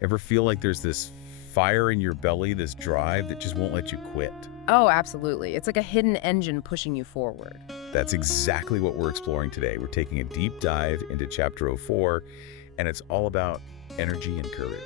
Ever feel like there's this fire in your belly, this drive that just won't let you quit? Oh, absolutely. It's like a hidden engine pushing you forward. That's exactly what we're exploring today. We're taking a deep dive into Chapter 04, and it's all about energy and courage.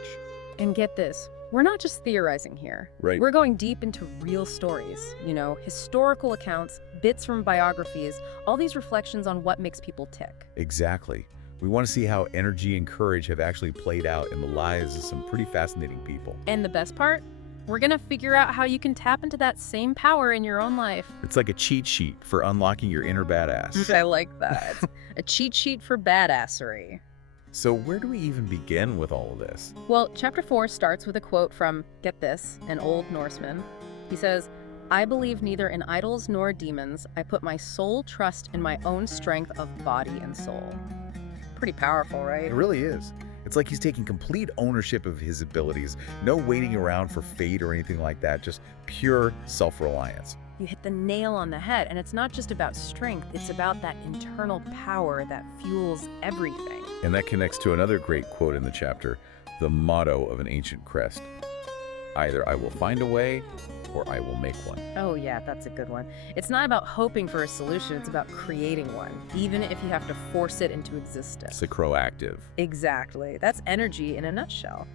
And get this, we're not just theorizing here. Right. We're going deep into real stories, historical accounts, bits from biographies, all these reflections on what makes people tick. Exactly. We want to see how energy and courage have actually played out in the lives of some pretty fascinating people. And the best part? We're gonna figure out how you can tap into that same power in your own life. It's like a cheat sheet for unlocking your inner badass. I like that. A cheat sheet for badassery. So where do we even begin with all of this? Well, chapter 4 starts with a quote from, get this, an old Norseman. He says, "I believe neither in idols nor demons. I put my sole trust in my own strength of body and soul." Pretty powerful, right? It really is. It's like he's taking complete ownership of his abilities. No waiting around for fate or anything like that, just pure self-reliance. You hit the nail on the head, and it's not just about strength, it's about that internal power that fuels everything. And that connects to another great quote in the chapter, the motto of an ancient crest. Either I will find a way, or I will make one. Oh yeah, that's a good one. It's not about hoping for a solution, it's about creating one, even if you have to force it into existence. It's a proactive. Exactly. That's energy in a nutshell.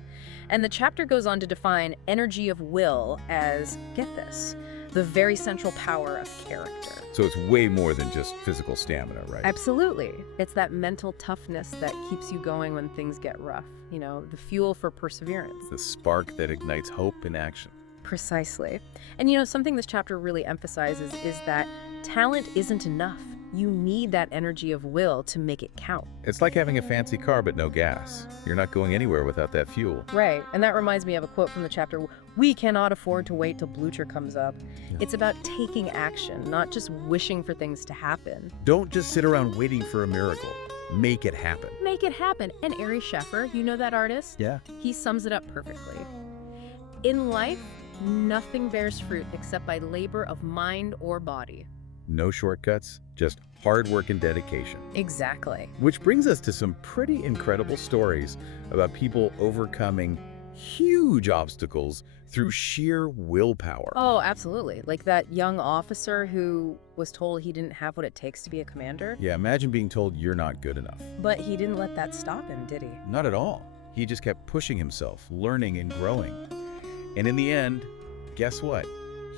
And the chapter goes on to define energy of will as, get this, the very central power of character. So it's way more than just physical stamina, right? Absolutely. It's that mental toughness that keeps you going when things get rough. The fuel for perseverance. The spark that ignites hope in action. Precisely. And something this chapter really emphasizes is that talent isn't enough. You need that energy of will to make it count. It's like having a fancy car but no gas. You're not going anywhere without that fuel. Right. And that reminds me of a quote from the chapter, "We cannot afford to wait till Blucher comes up." Yeah. It's about taking action, not just wishing for things to happen. Don't just sit around waiting for a miracle. Make it happen. Make it happen. And Ari Scheffer, you know that artist? Yeah. He sums it up perfectly. In life, nothing bears fruit except by labor of mind or body. No shortcuts, just hard work and dedication. Exactly. Which brings us to some pretty incredible stories about people overcoming huge obstacles through sheer willpower. Oh, absolutely. Like that young officer who was told he didn't have what it takes to be a commander. Yeah, imagine being told you're not good enough. But he didn't let that stop him, did he? Not at all. He just kept pushing himself, learning and growing. And in the end, guess what?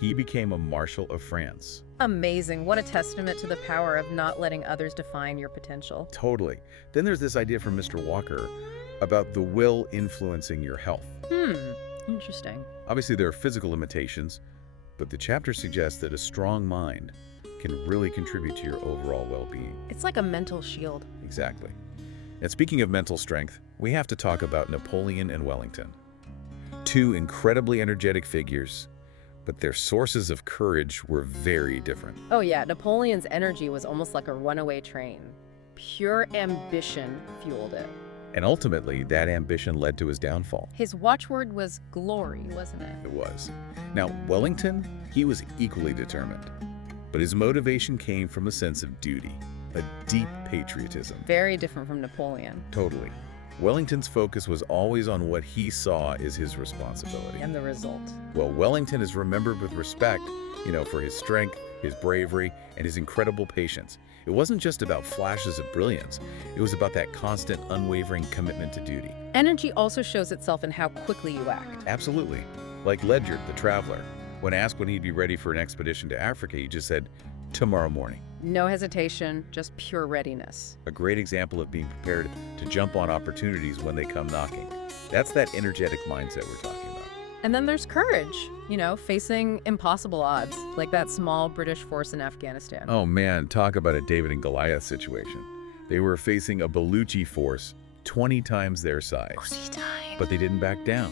He became a Marshal of France. Amazing. What a testament to the power of not letting others define your potential. Totally. Then there's this idea from Mr. Walker about the will influencing your health. Interesting. Obviously, there are physical limitations, but the chapter suggests that a strong mind can really contribute to your overall well-being. It's like a mental shield. Exactly. And speaking of mental strength, we have to talk about Napoleon and Wellington. Two incredibly energetic figures, but their sources of courage were very different. Oh yeah, Napoleon's energy was almost like a runaway train. Pure ambition fueled it. And ultimately, that ambition led to his downfall. His watchword was glory, wasn't it? It was. Now, Wellington, he was equally determined, but his motivation came from a sense of duty, a deep patriotism. Very different from Napoleon. Totally. Wellington's focus was always on what he saw as his responsibility. And the result. Well, Wellington is remembered with respect, for his strength, his bravery, and his incredible patience. It wasn't just about flashes of brilliance. It was about that constant, unwavering commitment to duty. Energy also shows itself in how quickly you act. Absolutely. Like Ledyard, the traveler. When asked when he'd be ready for an expedition to Africa, he just said, "Tomorrow morning." No hesitation, just pure readiness. A great example of being prepared to jump on opportunities when they come knocking. That's that energetic mindset we're talking about. And then there's courage, facing impossible odds, like that small British force in Afghanistan. Oh man, talk about a David and Goliath situation. They were facing a Baluchi force 20 times their size. But they didn't back down.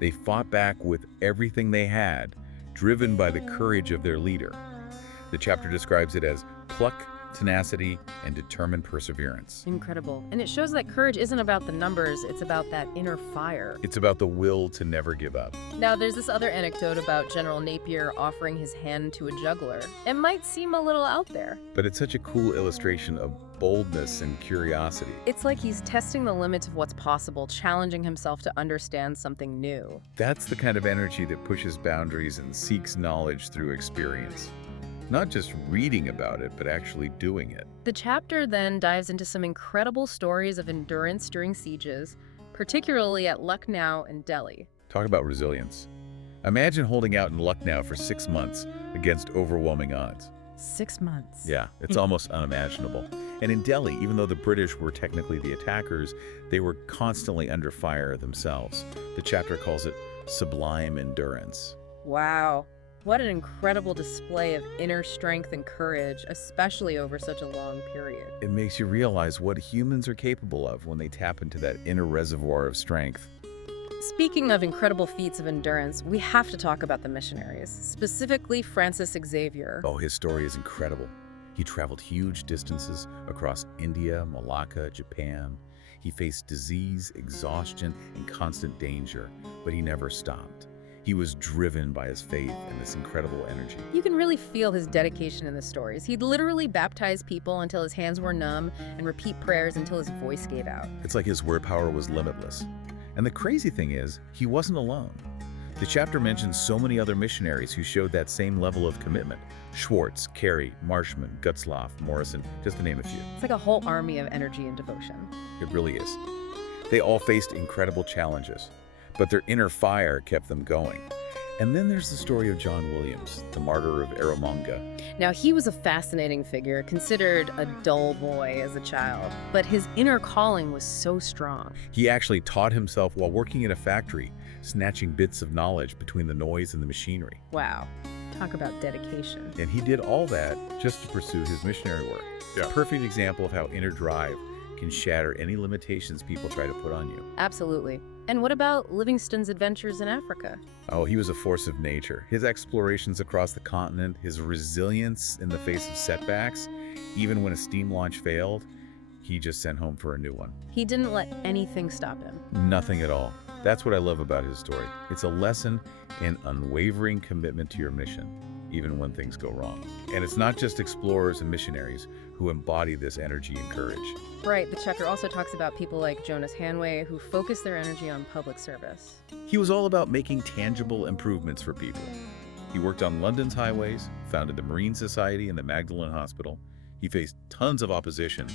They fought back with everything they had, driven by the courage of their leader. The chapter describes it as pluck, tenacity, and determined perseverance. Incredible. And it shows that courage isn't about the numbers, it's about that inner fire. It's about the will to never give up. Now, there's this other anecdote about General Napier offering his hand to a juggler. It might seem a little out there. But it's such a cool illustration of boldness and curiosity. It's like he's testing the limits of what's possible, challenging himself to understand something new. That's the kind of energy that pushes boundaries and seeks knowledge through experience. Not just reading about it, but actually doing it. The chapter then dives into some incredible stories of endurance during sieges, particularly at Lucknow and Delhi. Talk about resilience. Imagine holding out in Lucknow for 6 months against overwhelming odds. 6 months. Yeah, it's almost unimaginable. And in Delhi, even though the British were technically the attackers, they were constantly under fire themselves. The chapter calls it sublime endurance. Wow. What an incredible display of inner strength and courage, especially over such a long period. It makes you realize what humans are capable of when they tap into that inner reservoir of strength. Speaking of incredible feats of endurance, we have to talk about the missionaries, specifically Francis Xavier. Oh, his story is incredible. He traveled huge distances across India, Malacca, Japan. He faced disease, exhaustion, and constant danger, but he never stopped. He was driven by his faith and this incredible energy. You can really feel his dedication in the stories. He'd literally baptize people until his hands were numb and repeat prayers until his voice gave out. It's like his word power was limitless. And the crazy thing is, he wasn't alone. The chapter mentions so many other missionaries who showed that same level of commitment. Schwartz, Carey, Marshman, Gutzlaff, Morrison, just to name a few. It's like a whole army of energy and devotion. It really is. They all faced incredible challenges, but their inner fire kept them going. And then there's the story of John Williams, the martyr of Erromango. Now, he was a fascinating figure, considered a dull boy as a child, but his inner calling was so strong. He actually taught himself while working in a factory, snatching bits of knowledge between the noise and the machinery. Wow. Talk about dedication. And he did all that just to pursue his missionary work. It's a perfect example of how inner drive can shatter any limitations people try to put on you. Absolutely. And what about Livingstone's adventures in Africa? Oh, he was a force of nature. His explorations across the continent, his resilience in the face of setbacks, even when a steam launch failed, he just sent home for a new one. He didn't let anything stop him. Nothing at all. That's what I love about his story. It's a lesson in unwavering commitment to your mission, even when things go wrong. And it's not just explorers and missionaries who embody this energy and courage. Right, the chapter also talks about people like Jonas Hanway who focus their energy on public service. He was all about making tangible improvements for people. He worked on London's highways, founded the Marine Society and the Magdalen Hospital. He faced tons of opposition,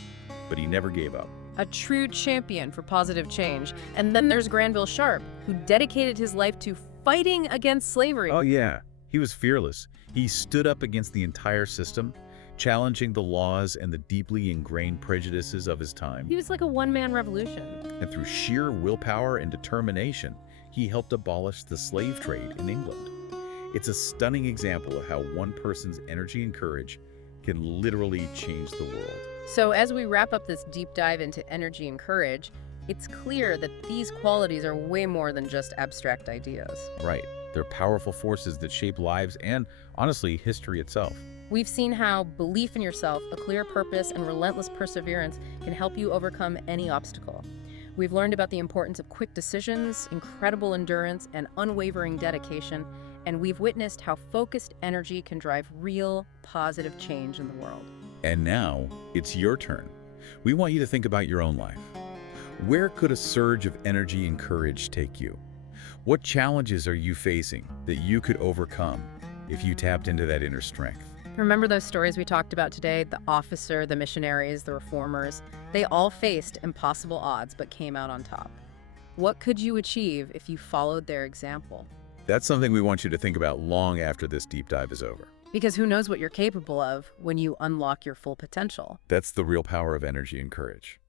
but he never gave up. A true champion for positive change. And then there's Granville Sharp, who dedicated his life to fighting against slavery. Oh yeah, he was fearless. He stood up against the entire system, challenging the laws and the deeply ingrained prejudices of his time. He was like a one-man revolution. And through sheer willpower and determination, he helped abolish the slave trade in England. It's a stunning example of how one person's energy and courage can literally change the world. So as we wrap up this deep dive into energy and courage, it's clear that these qualities are way more than just abstract ideas. Right. They're powerful forces that shape lives and, honestly, history itself. We've seen how belief in yourself, a clear purpose, and relentless perseverance can help you overcome any obstacle. We've learned about the importance of quick decisions, incredible endurance, and unwavering dedication, and we've witnessed how focused energy can drive real, positive change in the world. And now, it's your turn. We want you to think about your own life. Where could a surge of energy and courage take you? What challenges are you facing that you could overcome if you tapped into that inner strength? Remember those stories we talked about today? The officer, the missionaries, the reformers. They all faced impossible odds but came out on top. What could you achieve if you followed their example? That's something we want you to think about long after this deep dive is over. Because who knows what you're capable of when you unlock your full potential? That's the real power of energy and courage.